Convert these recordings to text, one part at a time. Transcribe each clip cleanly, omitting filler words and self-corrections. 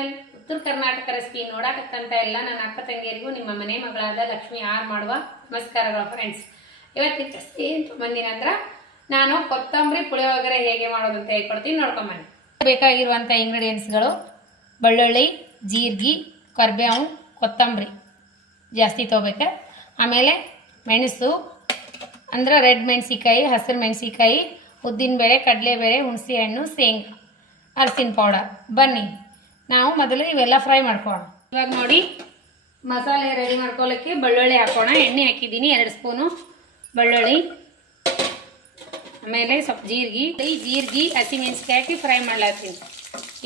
Channel ಉತ್ತರ Karnataka recipe ನೋಡಾಕತ್ತಂತ ಎಲ್ಲ ನನ್ನ ಅಕ್ಕ ತಂಗಿಯರಿಗೂ ನಿಮ್ಮ ಮನೆ ಮಗಳಾದ ಲಕ್ಷ್ಮಿ ಆರ್ ಮಾಡುವ ನಮಸ್ಕಾರಗಳು ಫ್ರೆಂಡ್ಸ್. ಇವತ್ತಿನ ರೆಸಿಪಿ ಏನು ಬಂದಿನ ಅಂದ್ರೆ ನಾನು ಕೊತ್ತಂಬರಿ ಪುಳಿಯೋಗರೆ ಹೇಗೆ ಮಾಡೋದು ಅಂತ ಹೇಳ್ಕೊಡ್ತೀನಿ, ನೋಡ್ಕೊಂಬನ್ನಿ. ಬೇಕಾಗಿರುವಂಥ ಇಂಗ್ರೀಡಿಯೆಂಟ್ಸ್ಗಳು ಬೆಳ್ಳುಳ್ಳಿ, ಜೀರಿಗೆ, ಕರಿಬೇವು, ಕೊತ್ತಂಬರಿ ಜಾಸ್ತಿ ತೊಗೋಬೇಕು. ಆಮೇಲೆ ಮೆಣಸು ಅಂದ್ರೆ ರೆಡ್ ಮೆಣಸಿಕಾಯಿ, ಹಸಿರು ಮೆಣಸಿಕಾಯಿ, ಉದ್ದಿನಬೇಳೆ, ಕಡಲೆಬೇಳೆ, ಹುಣಸೆ ಹಣ್ಣು, ಶೇಂಗಾ, ಅರಸಿನ ಪೌಡರ್. ಬನ್ನಿ ನಾವು ಮೊದಲು ಇವೆಲ್ಲ ಫ್ರೈ ಮಾಡ್ಕೊಳ್ಳೋಣ. ಇವಾಗ ನೋಡಿ ಮಸಾಲೆ ರೆಡಿ ಮಾಡ್ಕೊಳ್ಳೋಕ್ಕೆ ಬೆಳ್ಳುಳ್ಳಿ ಹಾಕೋಣ. ಎಣ್ಣೆ ಹಾಕಿದ್ದೀನಿ 2 ಸ್ಪೂನು ಬೆಳ್ಳುಳ್ಳಿ, ಆಮೇಲೆ ಸ್ವಲ್ಪ ಜೀರಿಗೆ, ಹಸಿಮೆಣಸಿಕಾಯಿ ಹಾಕಿ ಫ್ರೈ ಮಾಡ್ಲಾತೀನಿ.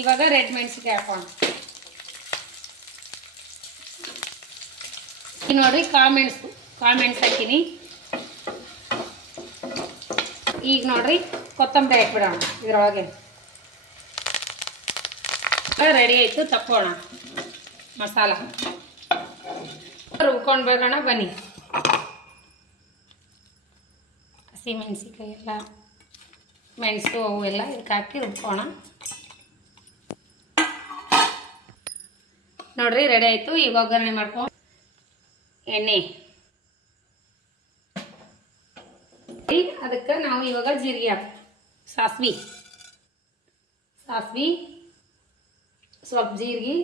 ಇವಾಗ ರೆಡ್ ಮೆಣಸಿಕಾಯಿ ಹಾಕೋಣ. ಈಗ ನೋಡಿ ಕಾಳು ಮೆಣಸು ಹಾಕಿನಿ. ಈಗ ನೋಡ್ರಿ ಕೊತ್ತಂಬರಿ ಹಾಕ್ಬಿಡೋಣ ಇದರೊಳಗೆ. ರೆಡಿ ಆಯಿತು, ತಕ್ಕೋಣ ಮಸಾಲ ರುಬ್ಕೊಂಡು ಬರೋಣ. ಬನ್ನಿ ಹಸಿಮೆಣಸಿಕಾಯಿ ಎಲ್ಲ, ಮೆಣಸು ಅವು ಎಲ್ಲ ಇದಕ್ಕೆ ಹಾಕಿ ರುಬ್ಕೋಣ. ನೋಡ್ರಿ ರೆಡಿ ಆಯಿತು. ಈಗ ಒಗ್ಗರಣೆ ಮಾಡ್ಕೊಂಡು ಎಣ್ಣೆ ಅದಕ್ಕೆ ನಾವು ಇವಾಗ ಜೀರಿಗೆ ಹಾಕಿ, ಸಾಸ್ವಿ, ಸ್ವಲ್ಪ ಜೀರಿಗೆ,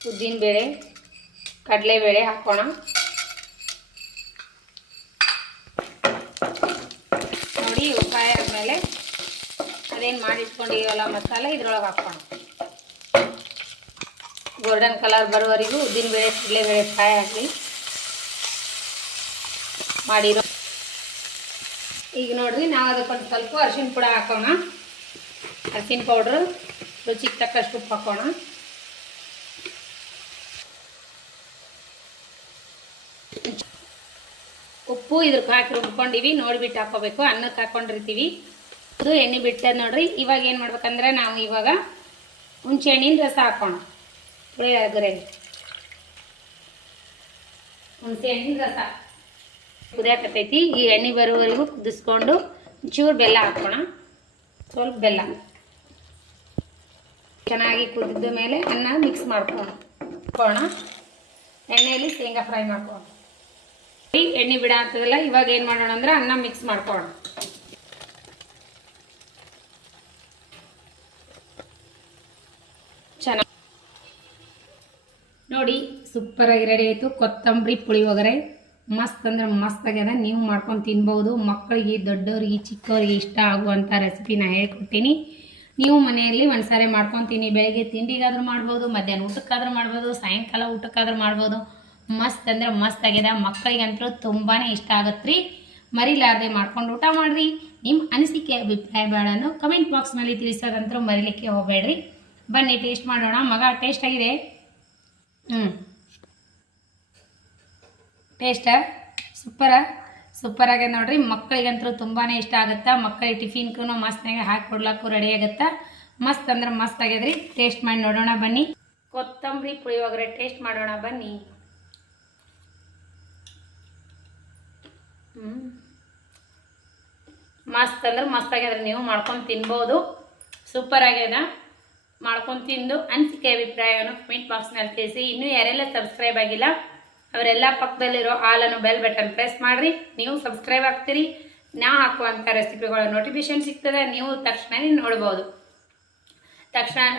ಉದ್ದಿನಬೇಳೆ, ಕಡಲೆಬೇಳೆ ಹಾಕೋಣ. ನೋಡಿ ಇವು ಫ್ರೈ ಆದಮೇಲೆ ಅದೇನು ಮಾಡಿಟ್ಕೊಂಡಿವಲ್ಲ ಮಸಾಲೆ ಇದ್ರೊಳಗೆ ಹಾಕೋಣ. ಗೋಲ್ಡನ್ ಕಲರ್ ಬರೋವರೆಗೂ ಉದ್ದಿನಬೇಳೆ, ಕಡಲೆಬೇಳೆ ಫ್ರೈ ಆಗಲಿ ಮಾಡಿರೋ. ಈಗ ನೋಡ್ರಿ ನಾವು ಅದಕ್ಕೊಂದು ಸ್ವಲ್ಪ ಅರಿಶಿನ ಪುಡಿ ಹಾಕೋಣ. ಅರಿಶಿನ ಪೌಡ್ರು, ರುಚಿಗೆ ತಕ್ಕಷ್ಟು ಉಪ್ಪು ಹಾಕೋಣ. ಉಪ್ಪು ಇದ್ರಕ್ಕೆ ಹಾಕಿ ರುಬ್ಕೊಂಡಿವಿ, ನೋಡಿಬಿಟ್ಟು ಹಾಕೋಬೇಕು. ಅನ್ನಕ್ಕೆ ಹಾಕೊಂಡಿರ್ತೀವಿ. ಅದು ಎಣ್ಣೆ ಬಿಟ್ಟದ ನೋಡ್ರಿ. ಇವಾಗ ಏನು ಮಾಡ್ಬೇಕಂದ್ರೆ ನಾವು ಇವಾಗ ಹುಣಸೆ ಹಣ್ಣಿನ ರಸ ಹಾಕೋಣ. ಪುಳಿಯೋಗರೆ ಹುಣಸೆ ಹಣ್ಣಿನ ರಸ ಕುದಿಯಾಕತ್ತೈತಿ. ಈ ಎಣ್ಣೆ ಬರೋವರೆಗೂ ಕುದಿಸ್ಕೊಂಡು ಚೂರು ಬೆಲ್ಲ ಹಾಕೋಣ. ಸ್ವಲ್ಪ ಬೆಲ್ಲ ಚೆನ್ನಾಗಿ ಕುದಿದ ಮೇಲೆ ಅನ್ನ ಮಿಕ್ಸ್ ಮಾಡ್ಕೊಳ್ಳೋಣ. ಎಣ್ಣೆಯಲ್ಲಿ ಶೇಂಗಾ ಫ್ರೈ ಮಾಡ್ಕೊಳ್ಳೋಣ. ಎಣ್ಣೆ ಬಿಡ ಆಗ್ತದಲ್ಲ. ಇವಾಗ ಏನು ಮಾಡೋಣ ಅಂದ್ರೆ ಅನ್ನ ಮಿಕ್ಸ್ ಮಾಡ್ಕೊಳ್ಳೋಣ. ಚೆನ್ನಾಗಿ ನೋಡಿ ಸೂಪರಾಗಿ ರೆಡಿ ಆಯಿತು ಕೊತ್ತಂಬರಿ ಪುಳಿಯೋಗರೆ. ಮಸ್ತ್ ಅಂದ್ರೆ ಮಸ್ತ್ ಆಗ್ಯದ. ನೀವು ಮಾಡ್ಕೊಂಡು ತಿನ್ಬೋದು. ಮಕ್ಕಳಿಗೆ, ದೊಡ್ಡವ್ರಿಗೆ, ಚಿಕ್ಕವರಿಗೆ ಇಷ್ಟ ಆಗುವಂಥ ರೆಸಿಪಿನ ಹೇಳ್ಕೊಡ್ತೀನಿ. ನೀವು ಮನೆಯಲ್ಲಿ ಒಂದ್ಸಾರಿ ಮಾಡ್ಕೊತೀನಿ. ಬೆಳಗ್ಗೆ ತಿಂಡಿಗಾದ್ರೂ ಮಾಡ್ಬೋದು, ಮಧ್ಯಾಹ್ನ ಊಟಕ್ಕಾದ್ರೂ ಮಾಡ್ಬೋದು, ಸಾಯಂಕಾಲ ಊಟಕ್ಕಾದ್ರೂ ಮಾಡ್ಬೋದು. ಮಸ್ತ್ ಅಂದ್ರೆ ಮಸ್ತ್ ಆಗ್ಯದ. ಮಕ್ಕಳಿಗಂತೂ ತುಂಬಾ ಇಷ್ಟ ಆಗತ್ತೆ ರೀ. ಮರಿಲಾರ್ದೆ ಮಾಡ್ಕೊಂಡು ಊಟ ಮಾಡಿರಿ. ನಿಮ್ಮ ಅನಿಸಿಕೆ ಅಭಿಪ್ರಾಯಗಳನ್ನು ಕಮೆಂಟ್ ಬಾಕ್ಸ್ನಲ್ಲಿ ತಿಳಿಸೋದಂತೂ ಮರಿಲಿಕ್ಕೆ ಹೋಗಬೇಡ್ರಿ. ಬನ್ನಿ ಟೇಸ್ಟ್ ಮಾಡೋಣ. ಮಗ ಟೇಸ್ಟ್ ಆಗಿದೆ. ಟೇಸ್ಟ ಸೂಪರ್ ಆಗಿದೆ ನೋಡ್ರಿ. ಮಕ್ಕಳಿಗಂತೂ ತುಂಬಾ ಇಷ್ಟ ಆಗುತ್ತಾ. ಮಕ್ಕಳಿಗೆ ಟಿಫಿನ್ಗೂ ಮಸ್ತ್ನಾಗೆ ಹಾಕಿ ಕೊಡ್ಲಿಕ್ಕೂ ರೆಡಿ ಆಗುತ್ತಾ. ಮಸ್ತ್ ಅಂದ್ರೆ ಮಸ್ತ್ ಆಗ್ಯದ್ರಿ. ಟೇಸ್ಟ್ ಮಾಡಿ ನೋಡೋಣ ಬನ್ನಿ. ಕೊತ್ತಂಬರಿ ಪುಳಿಯೋಗರೆ ಟೇಸ್ಟ್ ಮಾಡೋಣ ಬನ್ನಿ. ಮಸ್ತ್ ಅಂದ್ರೆ ಮಸ್ತ್ ಆಗ್ಯದ್ರಿ. ನೀವು ಮಾಡ್ಕೊಂಡು ತಿನ್ಬೋದು. ಸೂಪರ್ ಆಗ್ಯದ. ಮಾಡ್ಕೊಂಡು ತಿಂದು ಅನಿಸಿಕೆ ಅಭಿಪ್ರಾಯವನ್ನು ಕಮೆಂಟ್ ಬಾಕ್ಸ್ನಲ್ಲಿ ತಿಳಿಸಿ. ಇನ್ನೂ ಯಾರೆಲ್ಲ ಸಬ್ಸ್ಕ್ರೈಬ್ ಆಗಿಲ್ಲ ಅವರೆಲ್ಲ ಪಕ್ಕದಲ್ಲಿರೋ ಆಲನ್ನು ಬೆಲ್ ಬಟನ್ ಪ್ರೆಸ್ ಮಾಡಿರಿ. ನೀವು ಸಬ್ಸ್ಕ್ರೈಬ್ ಆಗ್ತೀರಿ. ನಾ ಹಾಕುವಂಥ ರೆಸಿಪಿಗಳ ನೋಟಿಫಿಕೇಶನ್ ಸಿಗ್ತದೆ. ನೀವು ತಕ್ಷಣ ನೋಡ್ಬೋದು.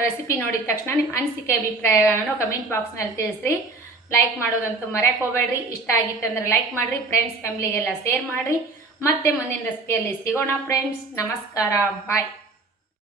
ರೆಸಿಪಿ ನೋಡಿದ ತಕ್ಷಣ ನಿಮ್ಮ ಅನಿಸಿಕೆ ಅಭಿಪ್ರಾಯಗಳನ್ನು ಕಮೆಂಟ್ ಬಾಕ್ಸ್ನಲ್ಲಿ ತಿಳಿಸ್ರಿ. ಲೈಕ್ ಮಾಡೋದಂತೂ ಮರೆಯಕ್ಕೆ ಹೋಗಬೇಡ್ರಿ. ಇಷ್ಟ ಆಗಿತ್ತಂದ್ರೆ ಲೈಕ್ ಮಾಡಿರಿ. ಫ್ರೆಂಡ್ಸ್ ಫ್ಯಾಮಿಲಿಗೆಲ್ಲ ಶೇರ್ ಮಾಡಿರಿ. ಮತ್ತೆ ಮುಂದಿನ ರೆಸಿಪಿಯಲ್ಲಿ ಸಿಗೋಣ ಫ್ರೆಂಡ್ಸ್. ನಮಸ್ಕಾರ, ಬಾಯ್.